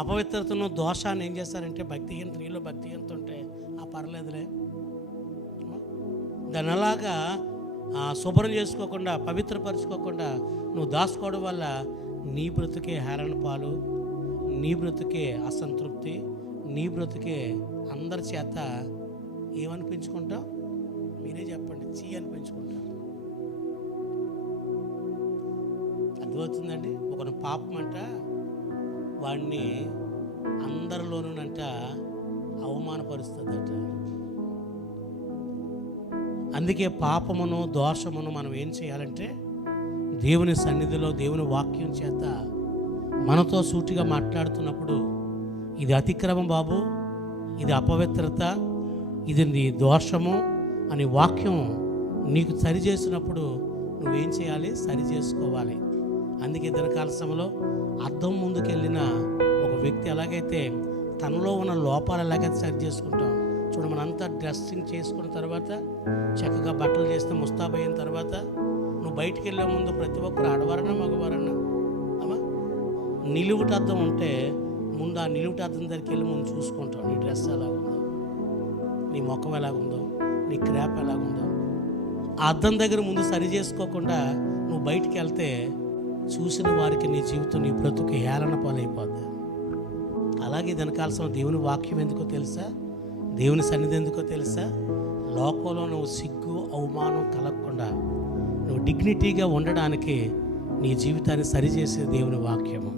అపవిత్రతను, దోషాన్ని ఏం చేస్తారంటే భక్తిహీనత, నీలో భక్తిహీనత ఉంటే పర్లేదులే, దాన్ని అలాగా శుభ్రం చేసుకోకుండా, పవిత్రపరచుకోకుండా నువ్వు దాచుకోవడం వల్ల నీ బ్రతుకే హేళన పాలు, నీ బ్రతుకే అసంతృప్తి, నీ బ్రతుకే అందరి చేత ఏమనిపించుకుంటావు? మీరే చెప్పండి, చీ అనిపించుకుంటారు. అర్థమవుతుందండి? ఒకని పాపం అంట వాడిని అందరిలోనూనంట అవమానపరుస్తుందట. అందుకే పాపమును, దోషమును మనం ఏం చేయాలంటే దేవుని సన్నిధిలో, దేవుని వాక్యం చేత మనతో సూటిగా మాట్లాడుతున్నప్పుడు, ఇది అతిక్రమం బాబు, ఇది అపవిత్రత, ఇది నీ దోషము అని వాక్యం నీకు సరి చేసినప్పుడు నువ్వేం చేయాలి? సరి చేసుకోవాలి. అందుకే దినకాల సమయంలో అద్దం ముందుకెళ్ళిన ఒక వ్యక్తి ఎలాగైతే తనలో ఉన్న లోపాలు ఎలాగైతే సరి చేసుకుంటాం చూడ, మనంతా డ్రెస్సింగ్ చేసుకున్న తర్వాత చక్కగా బట్టలు చేస్తే ముస్తాబు అయిన తర్వాత నువ్వు బయటికి వెళ్ళే ముందు ప్రతి ఒక్కరు, ఆడవారన్నా మగవారన్నా, అమ్మా నిలువుట అద్దం ఉంటే ముందు ఆ నిలువుట అద్దం దగ్గరికి వెళ్ళి ముందు చూసుకుంటావు, నీ డ్రెస్ ఎలాగుందో, నీ ముఖం ఎలాగుందో, నీ క్రాప్ ఎలాగుందో. ఆ అద్దం దగ్గర ముందు సరి చేసుకోకుండా నువ్వు బయటికి వెళ్తే చూసిన వారికి నీ జీవితం, నీ బ్రతుకు హేళన పాలైపోద్ది. అలాగే వెనకాల్సిన దేవుని వాక్యం ఎందుకో తెలుసా? దేవుని సన్నిధి ఎందుకో తెలుసా? లోకంలో నువ్వు సిగ్గు, అవమానం కలగకుండా నువ్వు డిగ్నిటీగా ఉండడానికి నీ జీవితాన్ని సరిచేసే దేవుని వాక్యము.